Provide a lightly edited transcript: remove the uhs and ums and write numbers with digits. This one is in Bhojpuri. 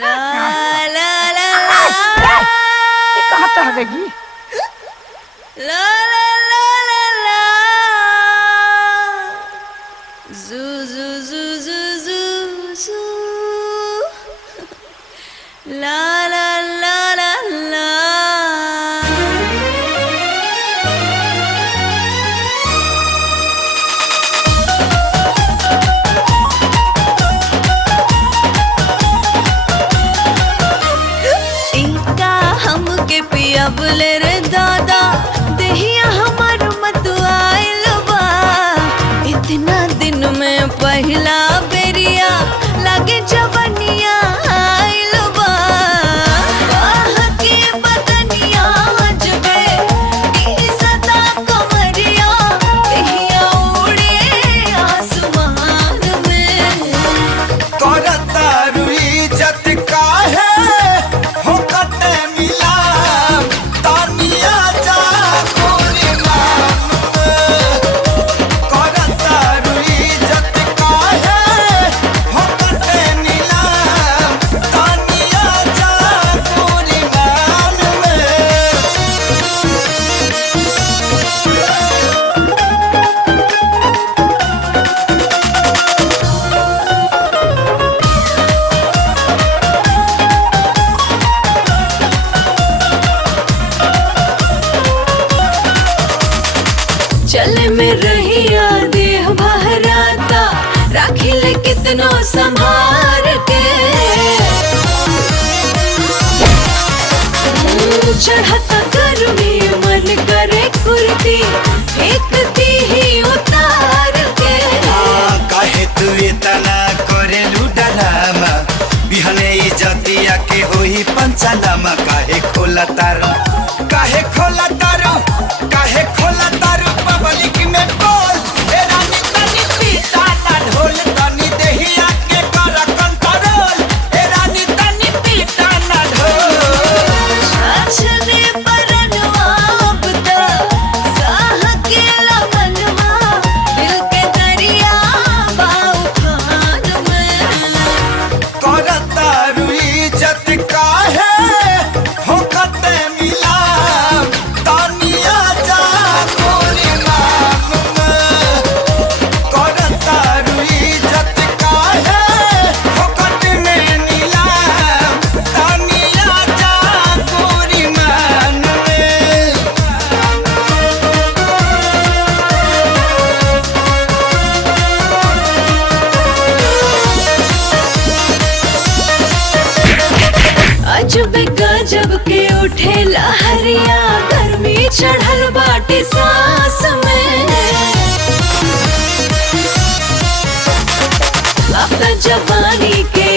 ला ला ला कहाँ चढ़ेगी? ला ला ला ला ला जू जू जू जू जू जू ला ला ला ला ला इनका हमके पिया बोले रे दादा देहिया हमार मतुआइल बा इतना दिन में पहला बेरिया लागे जवनिया आइल बा बाह के बदनिया जबे सदा कमरिया देहिया उड़े आसमान में करता रुई जत काहे हो कते मिला तानिया जा कोरी मान करता रुई जत काहे हो कते मिला तानिया जा कोरी मान में। चले में रहिया देह बहराता राखी ले कितनो संभार के चढ़ता गर्मी मन करे कुर्ती एक दी ही उतार के काहे तू इतना करेलू डरामा बिहने इज्जतिया के होई पंचनामा काहे खोला तारू काहे खोला तारू काहे खोला तारू पब्लिक में बोल ए रानी तनी पीता ता ढोल तनी देहिया के कर कंट्रोल ए रानी तनी पीता ना ढोल छाछने परनवा बुता साह के लमनवा दिल के दरिया बाऊ खान में करता रुई जत काहे हो कते मिला तानिया जा कोरी मान में करता रुई जत काहे हो कते में मिला तानिया जा कोरी मान में। अजब गजब के उठे लहरिया गर्मी चढ़ल बाटे सांस में अब त जवानी के